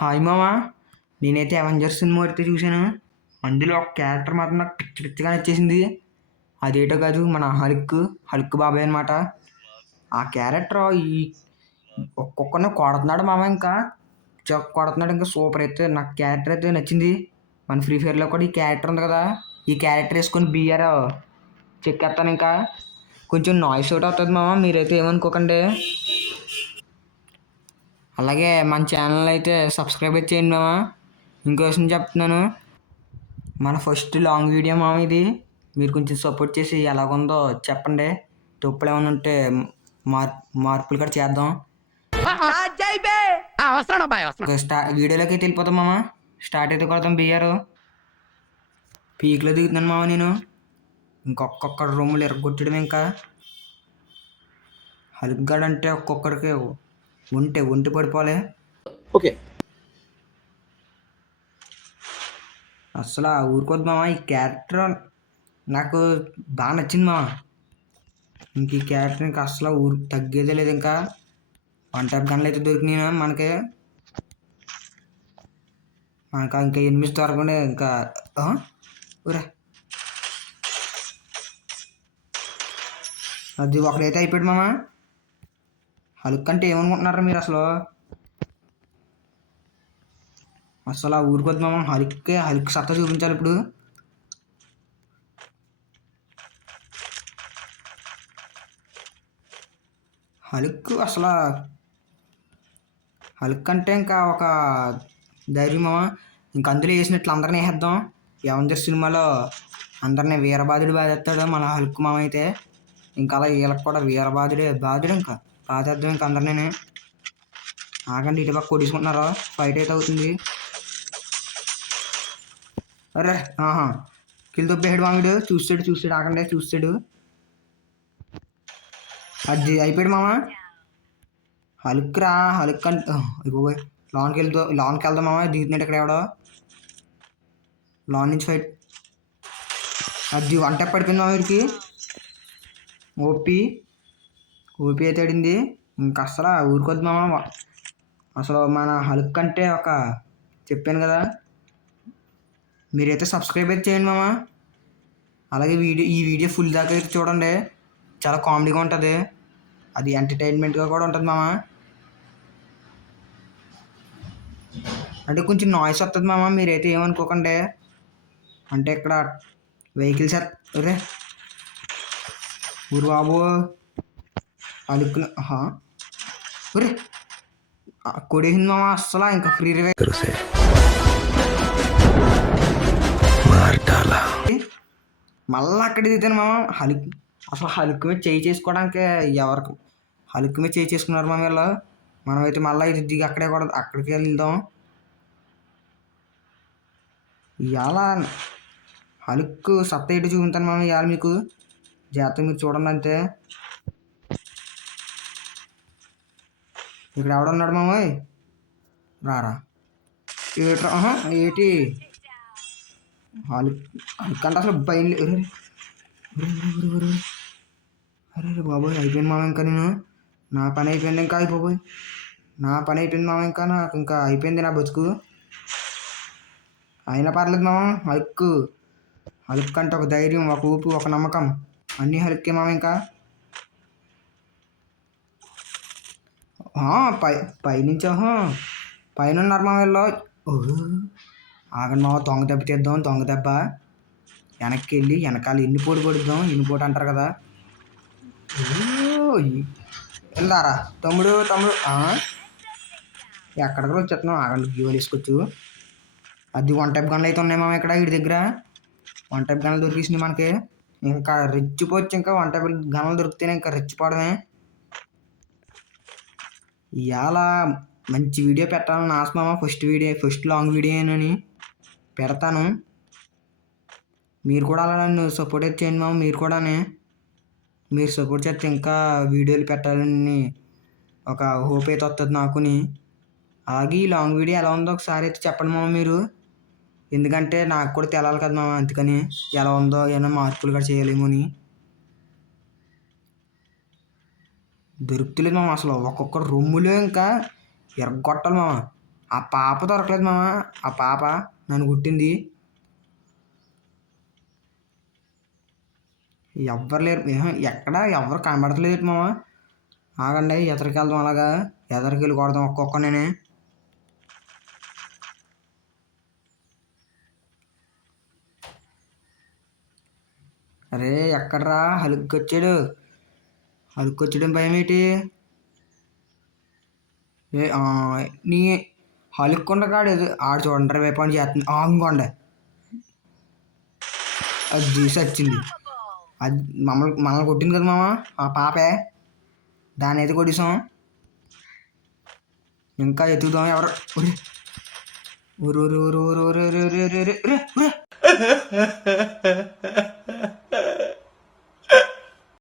Hi మామ. నేనైతే Avengers cinema అయితే చూశాను. అందులో ఒక క్యారెక్టర్ మాత్రం నాకు పిచ్చి పిచ్చిగా నచ్చేసింది. అదేటో కాదు, మన హల్క్. హల్క్ బాబాయ్ అనమాట. ఆ క్యారెక్టర్ ఈ ఒక్కొక్కరిని కొడుతున్నాడు మామ. ఇంకా కొడుతున్నాడు. ఇంకా సూపర్ అయితే నాకు క్యారెక్టర్ అయితే నచ్చింది. మన ఫ్రీ ఫైర్లో కూడా ఈ క్యారెక్టర్ ఉంది కదా, ఈ క్యారెక్టర్ వేసుకొని బిఆర్ చెక్కేస్తాను. ఇంకా కొంచెం నాయిస్ అవుట్ అవుతుంది మామ, మీరైతే ఏమనుకోకండి. అలాగే మన ఛానల్ అయితే సబ్స్క్రైబ్ చేయండి మామ. ఇంకో విషయం చెప్తున్నాను, మన ఫస్ట్ లాంగ్ వీడియో మామ ఇది. మీరు కొంచెం సపోర్ట్ చేసి ఎలాగుందో చెప్పండి. తప్పులు ఏమైనా ఉంటే మార్పులు కూడా చేద్దాం. వీడియోలోకి అయితే వెళ్ళిపోతాం మామ. స్టార్ట్ అయితే కొడతాం బియ్యారు. పీక్లో దిగుతున్నాను మామ నేను. ఇంకొక్కొక్క రూములు ఎరగొట్టడం. ఇంకా హల్గాడ్ అంటే ఒక్కొక్కడికి ఒంటి పడిపోలే. ఓకే. అసలు ఊరుకోద్దు మామ. ఈ క్యారెక్టర్ నాకు బాగా నచ్చింది మామ. ఇంక ఈ క్యారెక్టర్ ఇంకా అసలు తగ్గేదే లేదు. ఇంకా వన్ టైప్ గన్లు అయితే దొరికినాయి మనకి. ఇంకా ఎనిమిది దొరకకుండా ఇంకా ఊరే అది ఒకడైతే అయిపోయాడు మామ. హలుక్ అంటే ఏమనుకుంటున్నారా మీరు? అసలు ఆ ఊరికొద్దు మామ. హలుక్ సత్తా చూపించాలి ఇప్పుడు. హలుక్ అంటే ఇంకా ఒక ధైర్యం మామ. ఇంక అందులో వేసినట్లు అందరినీ వేసేద్దాం. ఎవెంజర్స్ సినిమాలో అందరినీ వీరబాదుడు బాధేస్తాడు మన హలుక్ మామ అయితే. ఇంకా అలా వీళ్ళకి కూడా బాధుడు ఇంకా బాధేద్దాం ఇంక అందరినీ. ఆగండి, ఇటు పక్క కొట్టించుకుంటున్నారు. ఫైట్ అయితే అవుతుంది. అరే కిల్ దొబ్బేసాడు మామిడు. చూస్తాడు ఆగండి, చూస్తాడు. అది అయిపోయాడు మామ. హలుక్ అంటే లాన్కి వెళ్దాం మామ. దిగుతున్నాడు ఇక్కడ ఎవడో లాన్ నుంచి ఫైట్. అది వన్ టైప్ పడిపోయింది మామ వీడికి. ఓపీ అయితే ఆడింది. ఇంకా అసలు ఊరుకొద్దు మామ. అసలు మన హలుక్ అంటే చెప్పాను కదా. మీరైతే సబ్స్క్రైబ్ అయితే చేయండి మామ. అలాగే ఈ వీడియో ఫుల్ దాకా అయితే చూడండి. చాలా కామెడీగా ఉంటుంది. అది ఎంటర్టైన్మెంట్గా కూడా ఉంటుంది మామ. అంటే కొంచెం నాయిస్ వస్తుంది మామ, మీరైతే ఏమనుకోకండి. అంటే ఇక్కడ వెహికల్స్ అరే ఊరు బాబు అడుక్కున ఒరే కొడేసింది మామ. అస్సలు ఇంకా ఫ్రీ మళ్ళీ అక్కడ దిగుతాను మామ. అసలు హలుక్ మీద చేయి చేసుకోవడానికి హలుక్ మీద చేయి చేసుకున్నారు మామ వీళ్ళు. మనమైతే మళ్ళీ ఇది దిగి అక్కడికి వెళ్దాం. ఇవాళ హలుక్ సత్తా ఇటు చూపించాను మామ. ఇవాళ మీకు జాగ్రత్తగా మీరు చూడండి అంతే. ఇక్కడ ఎవడున్నాడు మామయ్య? రారా ఏటి హలుక్ అంటే అసలు బయలు. అరే బాబోయ్, అయిపోయింది మామ. ఇంకా నా పని అయిపోయింది. ఇంకా అయిపోయి నా పని అయిపోయింది మామ. ఇంకా నాకు ఇంకా అయిపోయింది నా బతుకు. అయినా పర్లేదు మామ. హలుక్ అంటే ఒక ధైర్యం, ఒక ఊపు, ఒక నమ్మకం అన్నీ హలుక్కే మామ. ఇంకా పైనుంచి పైన ఉన్నారు మా వీళ్ళు. ఆగండి మామ, దొంగ దెబ్బ తీద్దాం. దొంగ దెబ్బ వెనక్కి వెళ్ళి వెనకాల ఎన్నిపోటు పడుద్దాం. ఎన్నిపోటు అంటారు కదా. వెళ్ళారా తమ్ముడు ఎక్కడికి వచ్చేస్తున్నాం. ఆగండి, గీవలు వేసుకోవచ్చు. అది వన్ టైప్ గన్లు అయితే ఉన్నాయి మామ ఇక్కడ. వీడి దగ్గర వన్ టైప్ గన్లు దొరికిసినాయి మనకి. ఇంకా రెచ్చిపోవచ్చు. ఇంకా వన్ టైప్ గన్లు దొరికితేనే ఇంకా రెచ్చిపోవడమే. ఇవాళ మంచి వీడియో పెట్టాలని ఆశ మామ. ఫస్ట్ లాంగ్ వీడియోని పెడతాను. మీరు కూడా అలా నన్ను సపోర్ట్ అయితే చేయండి మామ. మీరు సపోర్ట్ చేస్తే ఇంకా వీడియోలు పెట్టాలని ఒక హోప్ అయితే వస్తుంది నాకుని. అలాగే ఈ లాంగ్ వీడియో ఎలా ఉందో ఒకసారి అయితే చెప్పండి మామ మీరు. ఎందుకంటే నాకు కూడా తెలాలి కదా మామ. అందుకని ఎలా ఉందో ఏమైనా మార్పులు కూడా చేయలేమో అని. దొరుకుతలేదు మామ. అసలు ఒక్కొక్క రొమ్ములో ఇంకా ఎరగొట్టాలి మామ. ఆ పాప దొరకలేదు మామ. ఆ పాప నన్ను కుట్టింది. ఎవ్వరు లేరు. ఎక్కడ ఎవరు కనబడట్లేదు మామ. ఆగండి ఎదరికి వెళ్దాం, అలాగా ఎదరికి వెళ్ళి కొడదాం ఒక్కొక్కనే. అరే ఎక్కడ్రా హలుక్కొచ్చాడు. హలుక్కొచ్చడం భయం ఏంటి? నీ హలుక్కుండా కాడు ఆడు చూడండి వైపు అని చేస్తుంది. ఇంకోండి అది చూసి వచ్చింది. అది మనల్ని కొట్టింది కదా మామ, ఆ పాపే. దాన్ని అయితే కొట్టేసాం. ఇంకా ఎత్తుకుదాం. ఎవరు ఊరు ఊరు ఊరు ఊరు ఊరు ఊరు ఊరు ఊరు ఊరు